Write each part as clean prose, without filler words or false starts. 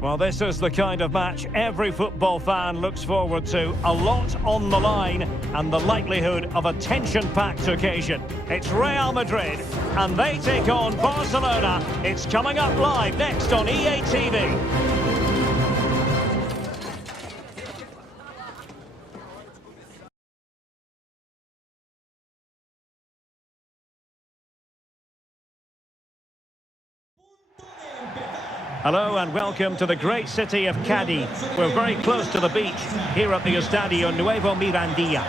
Well, this is the kind of match every football fan looks forward to. A lot on the line and the likelihood of a tension-packed occasion. It's Real Madrid and they take on Barcelona. It's coming up live next on EA TV. Hello and welcome to the great city of Cadiz. We're very close to the beach here at the Estadio Nuevo Mirandilla.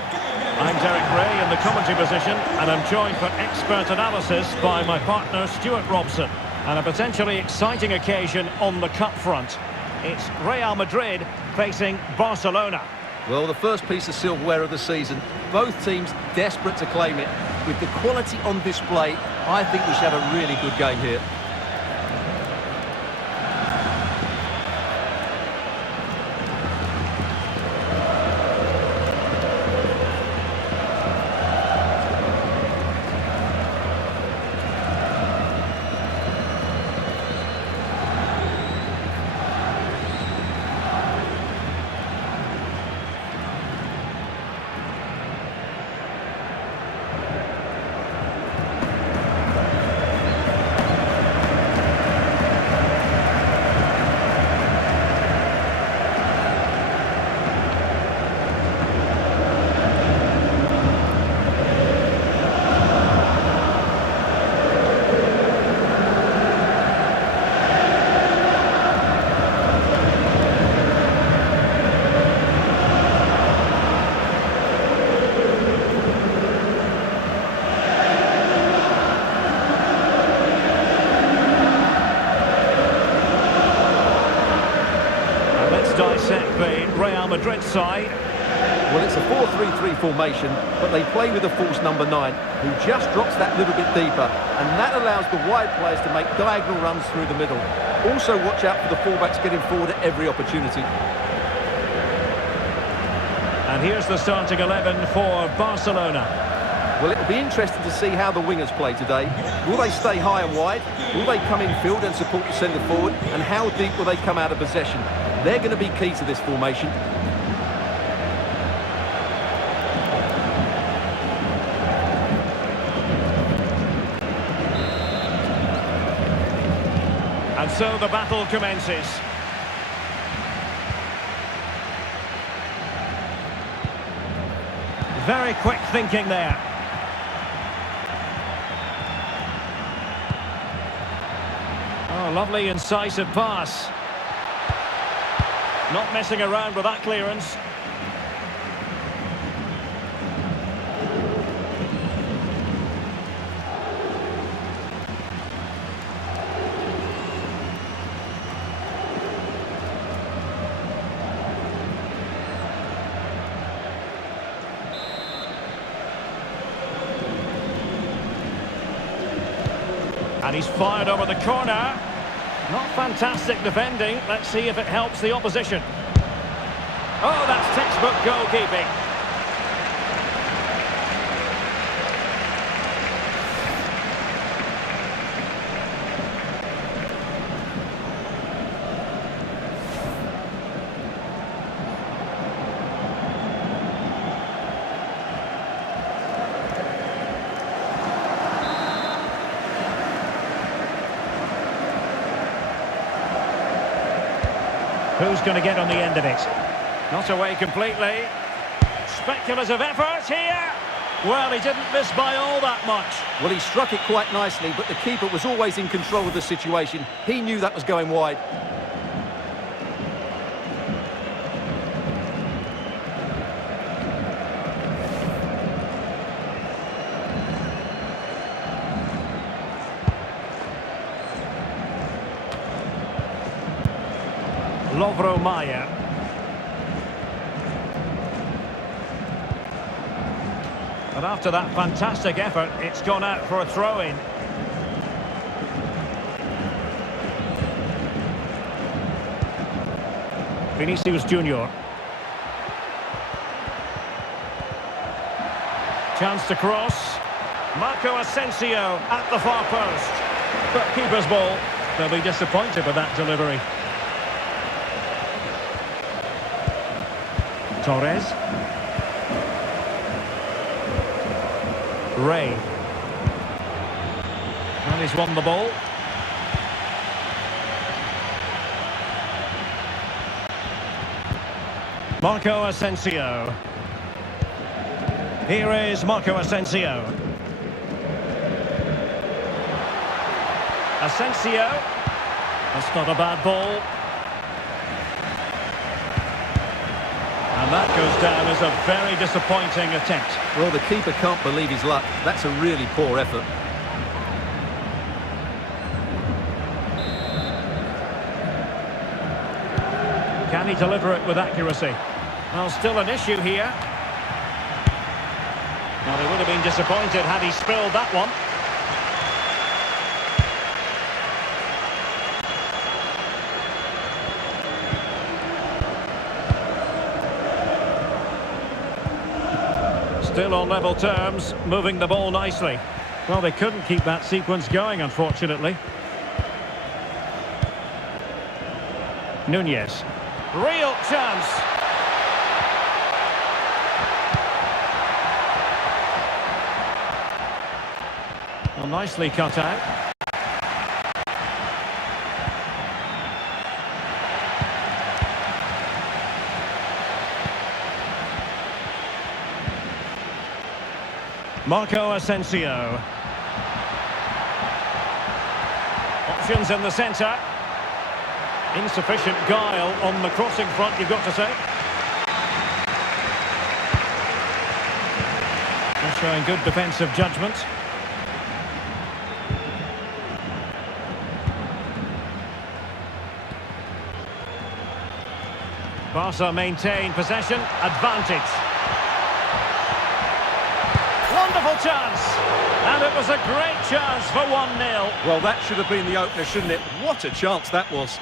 I'm Derek Ray in the commentary position and I'm joined for expert analysis by my partner Stuart Robson. And a potentially exciting occasion on the cup front. It's Real Madrid facing Barcelona. Well, the first piece of silverware of the season. Both teams desperate to claim it. With the quality on display, I think we should have a really good game here. Dissect the Real Madrid side. Well, it's a 4-3-3 formation, but they play with a false number 9, who just drops that little bit deeper, and that allows the wide players to make diagonal runs through the middle. Also, watch out for the fullbacks getting forward at every opportunity. And here's the starting 11 for Barcelona. Well, it'll be interesting to see how the wingers play today. Will they stay high and wide? Will they come in field and support the centre forward? And how deep will they come out of possession? They're going to be key to this formation. And so the battle commences. Very quick thinking there. Oh, lovely incisive pass. Not messing around with that clearance. And he's fired over the corner. Not fantastic defending. Let's see if it helps the opposition. Oh, that's textbook goalkeeping. Who's going to get on the end of it? Not away completely. Speculative effort here. Well, he didn't miss by all that much. Well, he struck it quite nicely, but the keeper was always in control of the situation. He knew that was going wide. Lovro Maya. But after that fantastic effort, it's gone out for a throw-in. Vinicius Junior. Chance to cross. Marco Asensio at the far post. But keeper's ball. They'll be disappointed with that delivery. Torres. Ray. And he's won the ball. Marco Asensio. Here is Marco Asensio. Asensio. That's not a bad ball. And that goes down as a very disappointing attempt. Well, the keeper can't believe his luck. That's a really poor effort. Can he deliver it with accuracy? Well, still an issue here. Well, he would have been disappointed had he spilled that one. Still on level terms, moving the ball nicely. Well, they couldn't keep that sequence going, unfortunately. Nunez. Real chance. Well, nicely cut out. Marco Asensio. Options in the centre. Insufficient guile on the crossing front, you've got to say. They're showing good defensive judgment. Barca maintain possession, advantage. Wonderful chance, and it was a great chance for 1-0. Well, that should have been the opener, shouldn't it? What a chance that was.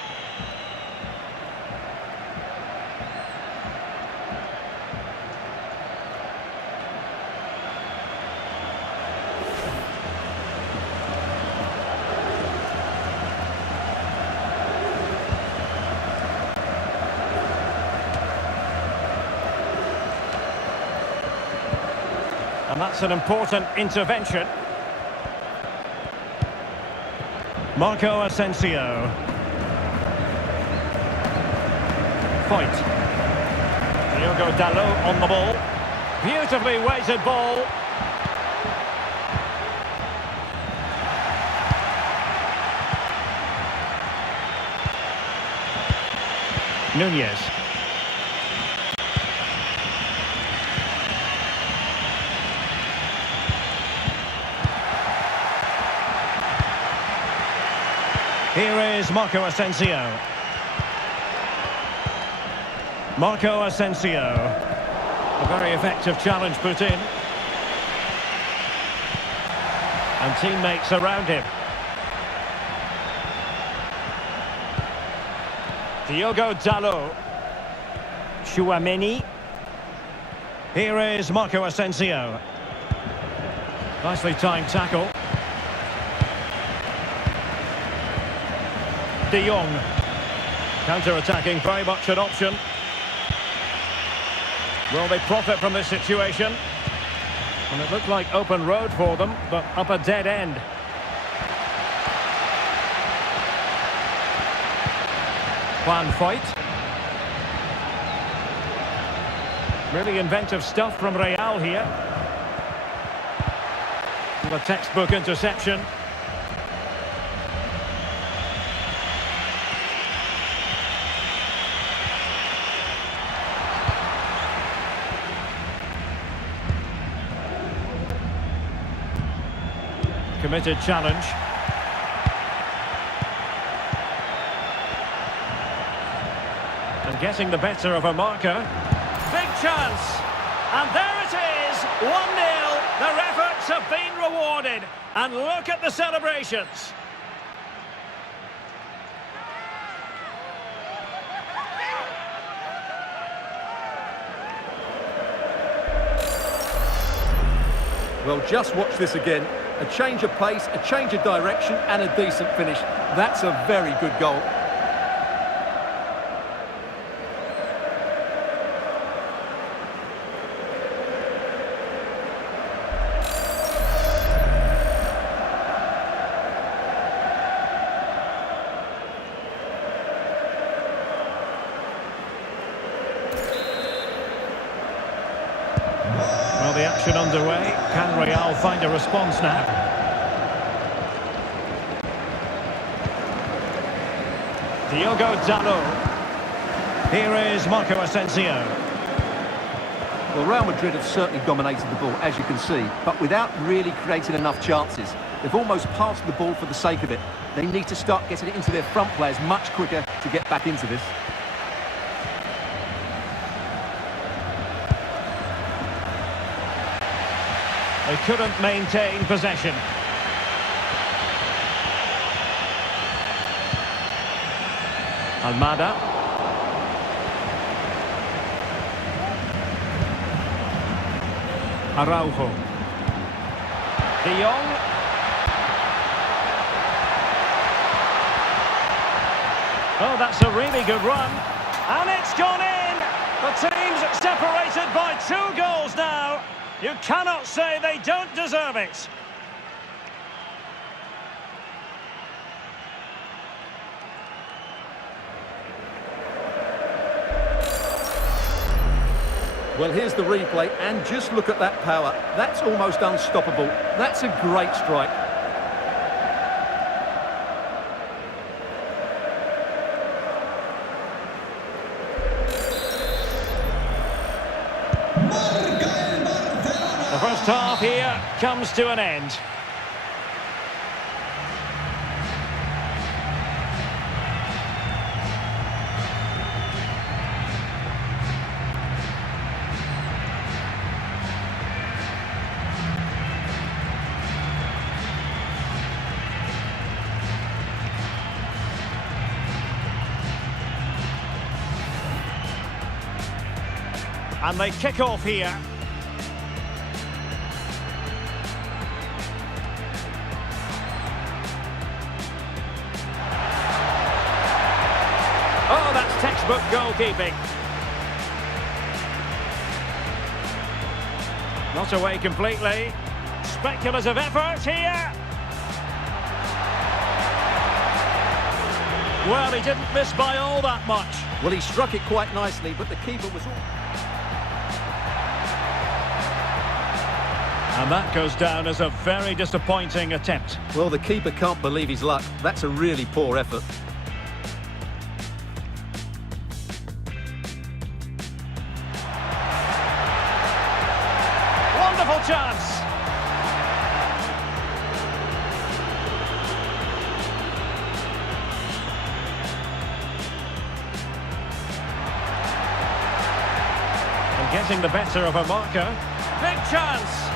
And that's an important intervention. Marco Asensio. Fight. Diogo Dalot on the ball. Beautifully weighted ball. Nunez. Here is Marco Asensio. Marco Asensio. A very effective challenge put in. And teammates around him. Diogo Dalot. Tchouaméni. Here is Marco Asensio. Nicely timed tackle. De Jong. Counter-attacking, very much an option. Will they profit from this situation? And it looked like open road for them, but up a dead end. Juan Foyt. Really inventive stuff from Real here. And a textbook interception. Committed challenge. And getting the better of a marker. Big chance. And there it is, 1-0. Their efforts have been rewarded. And look at the celebrations. Well, just watch this again. A change of pace, a change of direction, and a decent finish. That's a very good goal. action underway. Can Real find a response now? Diogo Dalot. Here is Marco Asensio. Well, Real Madrid have certainly dominated the ball, as you can see, but without really creating enough chances. They've almost passed the ball for the sake of it. They need to start getting it into their front players much quicker to get back into this. They couldn't maintain possession. Almada. Araujo. De Jong. Oh, that's a really good run. And it's gone in! The team's separated by 2 goals now. You cannot say they don't deserve it. Well, here's the replay, and just look at that power. That's almost unstoppable. That's a great strike. The first half here comes to an end. And they kick off here. Oh, that's textbook goalkeeping. Not away completely. Speculative effort here. Well, he didn't miss by all that much. Well, he struck it quite nicely, but the keeper was... And that goes down as a very disappointing attempt. Well, the keeper can't believe his luck. That's a really poor effort. Wonderful chance. And getting the better of a marker. Big chance.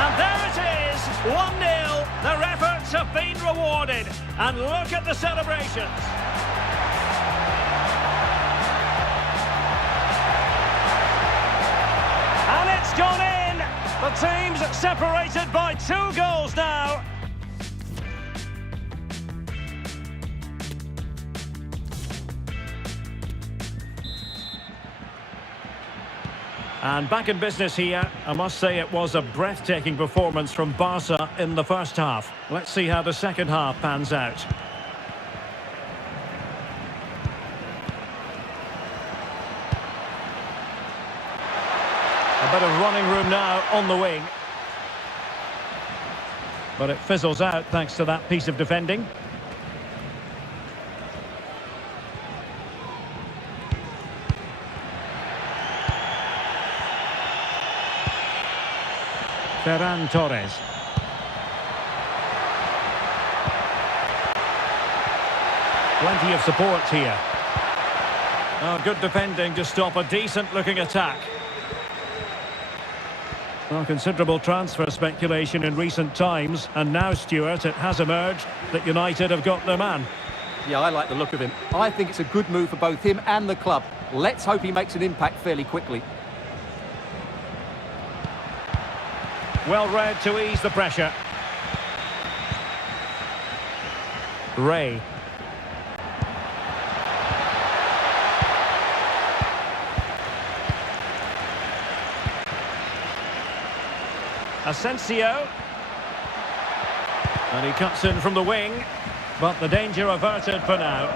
And there it is, 1-0. Their efforts have been rewarded. And look at the celebrations. And it's gone in. The team's separated by 2 goals now. And back in business here. I must say it was a breathtaking performance from Barca in the first half. Let's see how the second half pans out. A bit of running room now on the wing. But it fizzles out thanks to that piece of defending. Ferran Torres. Plenty of support here. Oh, good defending to stop a decent-looking attack. Well, considerable transfer speculation in recent times, and now, Stuart, it has emerged that United have got their man. Yeah, I like the look of him. I think it's a good move for both him and the club. Let's hope he makes an impact fairly quickly. Well read to ease the pressure. Ray. Asensio. And he cuts in from the wing, but the danger averted for now.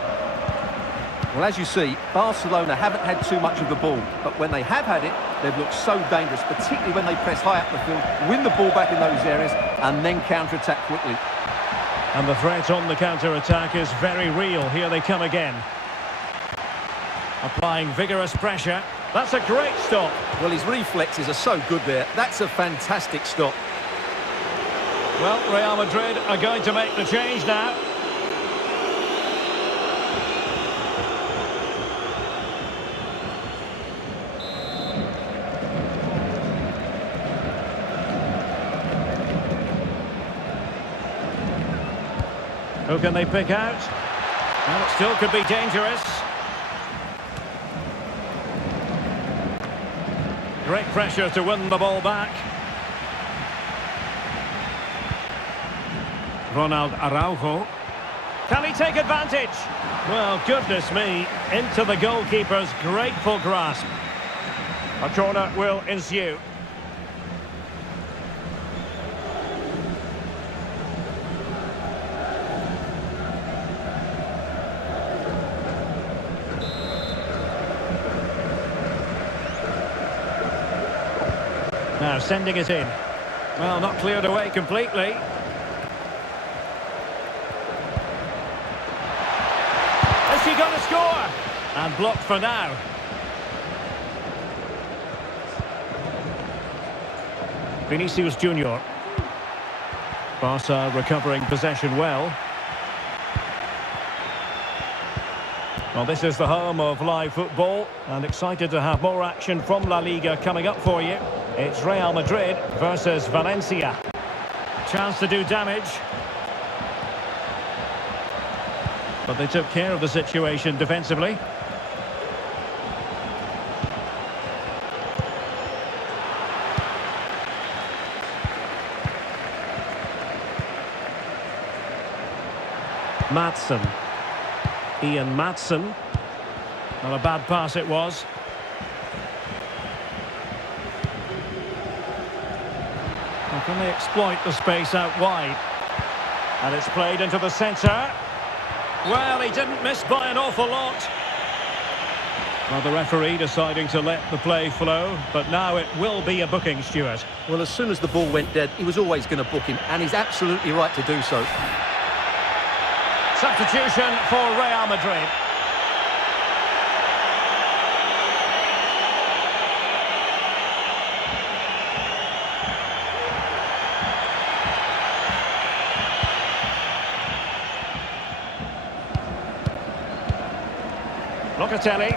Well, as you see, Barcelona haven't had too much of the ball, but when they have had it, they've looked so dangerous, particularly when they press high up the field, win the ball back in those areas, and then counter-attack quickly. And the threat on the counter-attack is very real. Here they come again. Applying vigorous pressure. That's a great stop. Well, his reflexes are so good there. That's a fantastic stop. Well, Real Madrid are going to make the change now. Who can they pick out? Well, it still could be dangerous. Great pressure to win the ball back. Ronald Araujo. Can he take advantage? Well, goodness me, into the goalkeeper's grateful grasp. A corner will ensue. Now sending it in. Well, not cleared away completely. Has she got a score? And blocked for now. Vinicius Junior. Barca recovering possession well. Well, this is the home of live football, and excited to have more action from La Liga coming up for you. It's Real Madrid versus Valencia. Chance to do damage. But they took care of the situation defensively. Madsen. Ian Madsen. Not a bad pass it was. How can they exploit the space out wide? And it's played into the centre. Well, he didn't miss by an awful lot. Well, the referee deciding to let the play flow, but now it will be a booking, Stuart. Well, as soon as the ball went dead, he was always going to book him, and he's absolutely right to do so. Substitution for Real Madrid. Locatelli.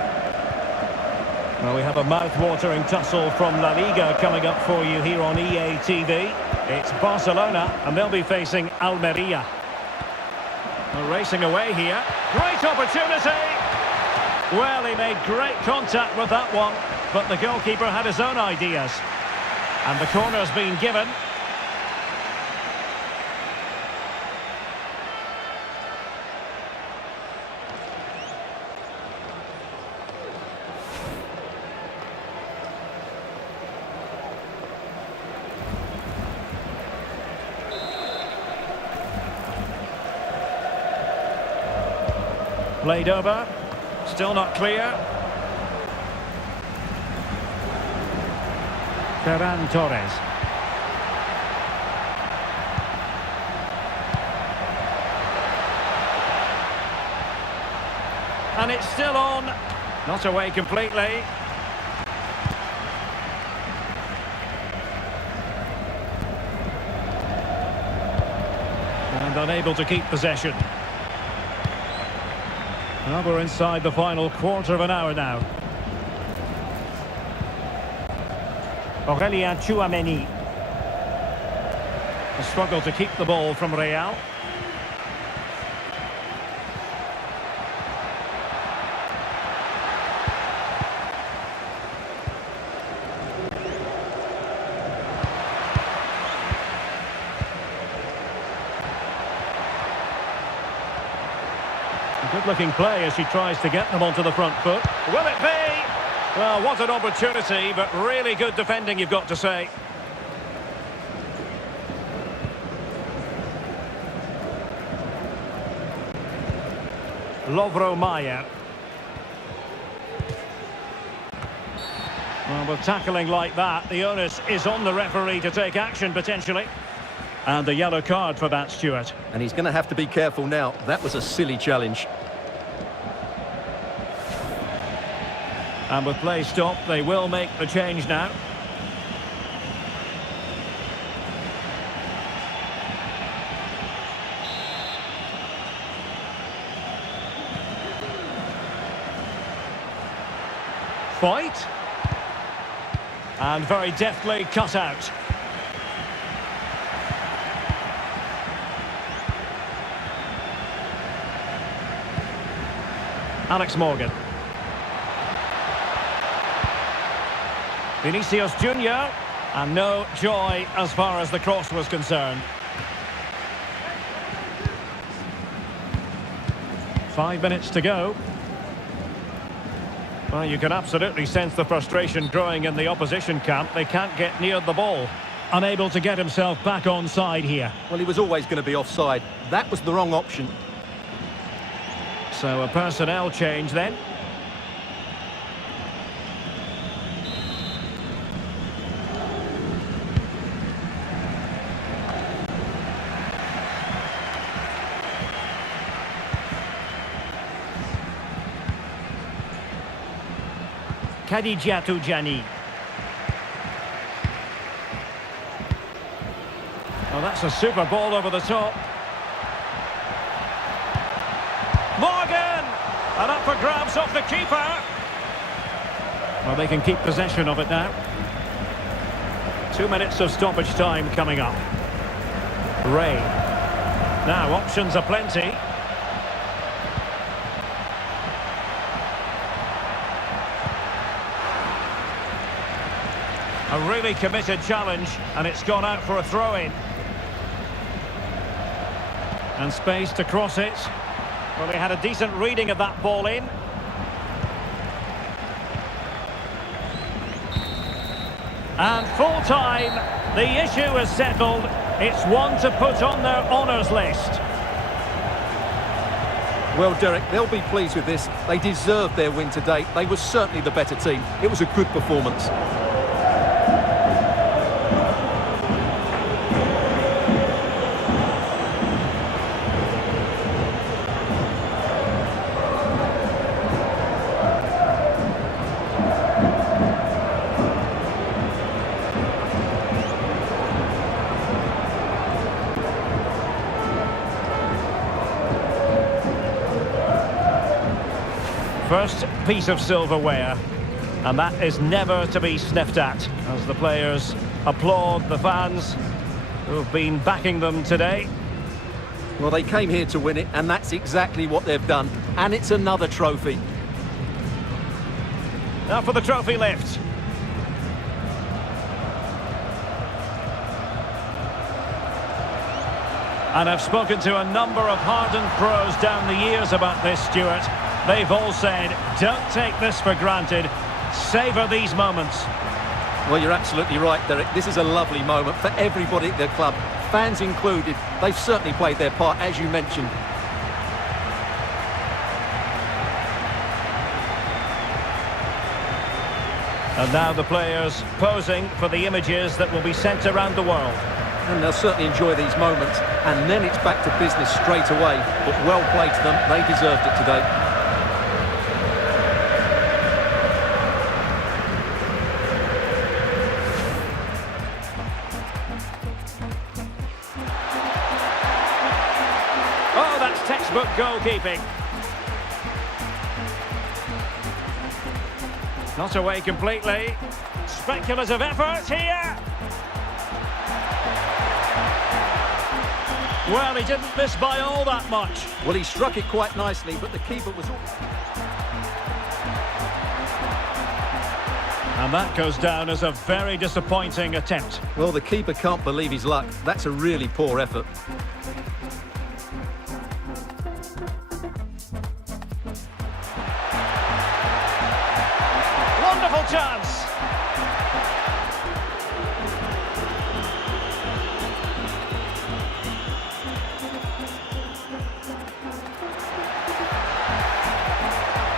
Well, we have a mouth-watering tussle from La Liga coming up for you here on EA TV. It's Barcelona, and they'll be facing Almeria. We're racing away here. Great opportunity! Well, he made great contact with that one, but the goalkeeper had his own ideas. And the corner's been given. Played over, still not clear. Ferran Torres. And it's still on, not away completely. And unable to keep possession. Well, we're inside the final quarter of an hour now. Aurélien Tchouaméni. A struggle to keep the ball from Real. Good-looking play as she tries to get them onto the front foot. Will it be? Well, what an opportunity, but really good defending, you've got to say. Lovro Mayer. Well, with tackling like that, the onus is on the referee to take action, potentially. And the yellow card for that, Stuart. And he's going to have to be careful now. That was a silly challenge. And with play stopped, they will make the change now. Fight. And very deftly cut out. Alex Morgan. Vinicius Junior. And no joy as far as the cross was concerned. 5 minutes to go. Well, you can absolutely sense the frustration growing in the opposition camp. They can't get near the ball. Unable to get himself back on side here. Well, he was always going to be offside. That was the wrong option. So a personnel change then. Khadijatu Jani. Well, that's a super ball over the top. Morgan! And up for grabs off the keeper. Well, they can keep possession of it now. 2 minutes of stoppage time coming up. Ray. Now, options are plenty. A really committed challenge, and it's gone out for a throw-in. And space to cross it. Well, he had a decent reading of that ball in. And full-time, the issue is settled. It's one to put on their honours list. Well, Derek, they'll be pleased with this. They deserved their win today. They were certainly the better team. It was a good performance. First piece of silverware, and that is never to be sniffed at, as the players applaud the fans who've been backing them today. Well, they came here to win it, and that's exactly what they've done. And it's another trophy. Now for the trophy lift. And I've spoken to a number of hardened pros down the years about this, Stuart. They've all said, don't take this for granted. Savour these moments. Well, you're absolutely right, Derek. This is a lovely moment for everybody at the club, fans included. They've certainly played their part, as you mentioned. And now the players posing for the images that will be sent around the world. And they'll certainly enjoy these moments. And then it's back to business straight away. But well played to them. They deserved it today. Oh, that's textbook goalkeeping. Not away completely. Speculative effort here. Well, he didn't miss by all that much. Well, he struck it quite nicely, but the keeper was... And that goes down as a very disappointing attempt. Well, the keeper can't believe his luck. That's a really poor effort. Wonderful chance.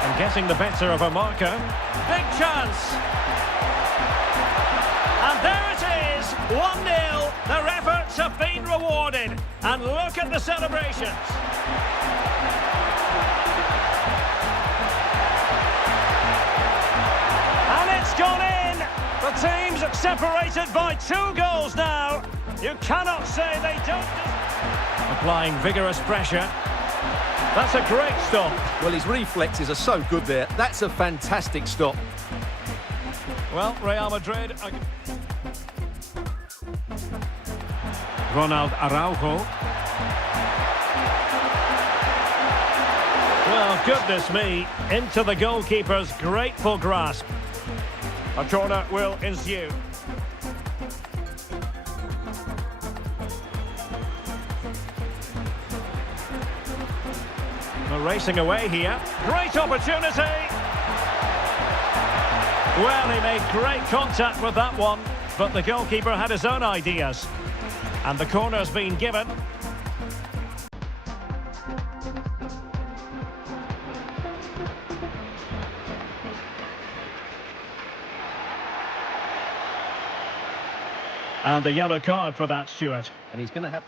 And getting the better of a marker. Big chance. Their efforts have been rewarded. And look at the celebrations. And it's gone in. The team's separated by 2 goals now. You cannot say they don't. Applying vigorous pressure. That's a great stop. Well, his reflexes are so good there. That's a fantastic stop. Well, Real Madrid. Ronald Araujo. Well, goodness me. Into the goalkeeper's grateful grasp. A corner will ensue. They're racing away here. Great opportunity. Well, he made great contact with that one, but the goalkeeper had his own ideas. And the corner's been given. And a yellow card for that, Stuart. And he's going to have...